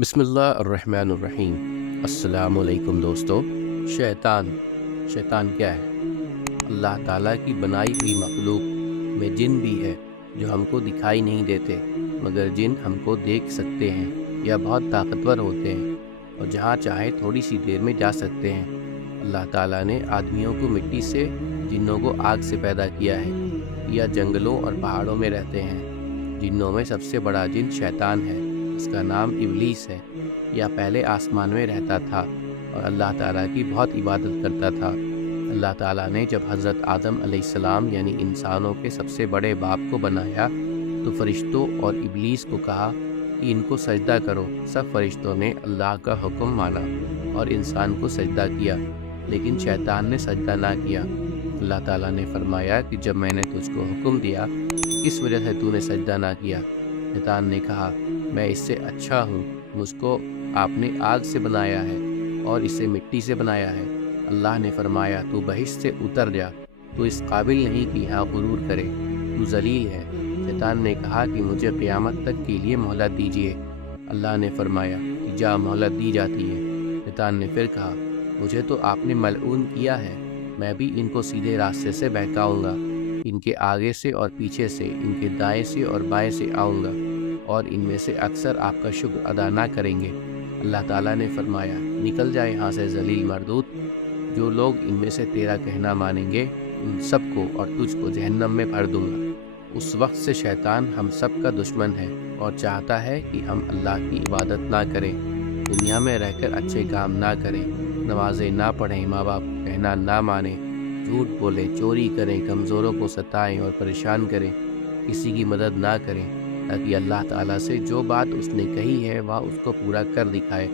بسم اللہ الرحمن الرحیم۔ السلام علیکم دوستو۔ شیطان کیا ہے؟ اللہ تعالیٰ کی بنائی ہوئی مخلوق میں جن بھی ہے جو ہم کو دکھائی نہیں دیتے، مگر جن ہم کو دیکھ سکتے ہیں یا بہت طاقتور ہوتے ہیں اور جہاں چاہے تھوڑی سی دیر میں جا سکتے ہیں۔ اللہ تعالیٰ نے آدمیوں کو مٹی سے، جنوں کو آگ سے پیدا کیا ہے، یا جنگلوں اور پہاڑوں میں رہتے ہیں۔ جنوں میں سب سے بڑا جن شیطان ہے، اس کا نام ابلیس ہے۔ یا پہلے آسمان میں رہتا تھا اور اللہ تعالیٰ کی بہت عبادت کرتا تھا۔ اللہ تعالیٰ نے جب حضرت آدم علیہ السلام یعنی انسانوں کے سب سے بڑے باپ کو بنایا تو فرشتوں اور ابلیس کو کہا کہ ان کو سجدہ کرو۔ سب فرشتوں نے اللہ کا حکم مانا اور انسان کو سجدہ کیا، لیکن شیطان نے سجدہ نہ کیا۔ اللہ تعالیٰ نے فرمایا کہ جب میں نے تجھ کو حکم دیا، کس وجہ سے تو نے سجدہ نہ کیا؟ شیطان نے کہا، میں اس سے اچھا ہوں، مجھ کو آپ نے آگ سے بنایا ہے اور اسے مٹی سے بنایا ہے۔ اللہ نے فرمایا، تو بہشت سے اتر جا، تو اس قابل نہیں کہ یہاں غرور کرے، تو ذلیل ہے۔ شیطان نے کہا کہ مجھے قیامت تک کے لیے مہلت دیجیے۔ اللہ نے فرمایا کہ جا، مہلت دی جاتی ہے۔ شیطان نے پھر کہا، مجھے تو آپ نے ملعون کیا ہے، میں بھی ان کو سیدھے راستے سے بہکاؤں گا۔ ان کے آگے سے اور پیچھے سے، ان کے دائیں سے اور بائیں سے آؤں گا، اور ان میں سے اکثر آپ کا شکر ادا نہ کریں گے۔ اللہ تعالیٰ نے فرمایا، نکل جائے یہاں سے ذلیل مردود۔ جو لوگ ان میں سے تیرا کہنا مانیں گے، ان سب کو اور تجھ کو جہنم میں بھر دوں گا۔ اس وقت سے شیطان ہم سب کا دشمن ہے اور چاہتا ہے کہ ہم اللہ کی عبادت نہ کریں، دنیا میں رہ کر اچھے کام نہ کریں، نمازیں نہ پڑھیں، ماں باپ کہنا نہ مانیں، جھوٹ بولیں، چوری کریں، کمزوروں کو ستائیں اور پریشان کریں، کسی کی مدد نہ کریں، تاکہ اللہ تعالیٰ سے جو بات اس نے کہی ہے وہ اس کو پورا کر دکھائے۔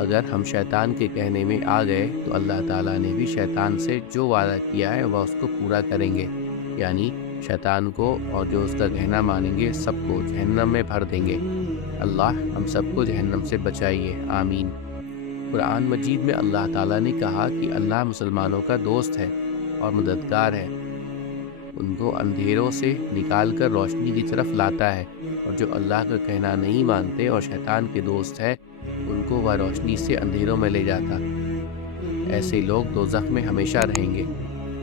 اگر ہم شیطان کے کہنے میں آ گئے تو اللہ تعالیٰ نے بھی شیطان سے جو وعدہ کیا ہے وہ اس کو پورا کریں گے، یعنی شیطان کو اور جو اس کا کہنا مانیں گے سب کو جہنم میں بھر دیں گے۔ اللہ ہم سب کو جہنم سے بچائیے، آمین۔ قرآن مجید میں اللہ تعالیٰ نے کہا کہ اللہ مسلمانوں کا دوست ہے اور مددگار ہے، ان کو اندھیروں سے نکال کر روشنی کی طرف لاتا ہے، اور جو اللہ کا کہنا نہیں مانتے اور شیطان کے دوست ہے، ان کو وہ روشنی سے اندھیروں میں لے جاتا۔ ایسے لوگ دوزخ میں ہمیشہ رہیں گے۔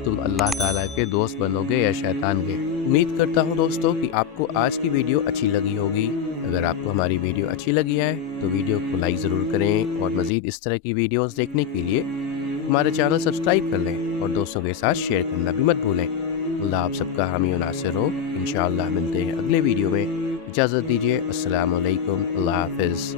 تم اللہ تعالیٰ کے دوست بنو گے یا شیطان کے؟ امید کرتا ہوں دوستو کہ آپ کو آج کی ویڈیو اچھی لگی ہوگی۔ اگر آپ کو ہماری ویڈیو اچھی لگی ہے تو ویڈیو کو لائک ضرور کریں، اور مزید اس طرح کی ویڈیوز دیکھنے کے لیے ہمارے چینل سبسکرائب کر لیں اور دوستوں کے ساتھ شیئر کرنا بھی مت بھولیں۔ اللہ آپ سب کا حامی و ناصر ہو۔ انشاءاللہ ملتے ہیں اگلے ویڈیو میں۔ اجازت دیجیے، السلام علیکم، اللہ حافظ۔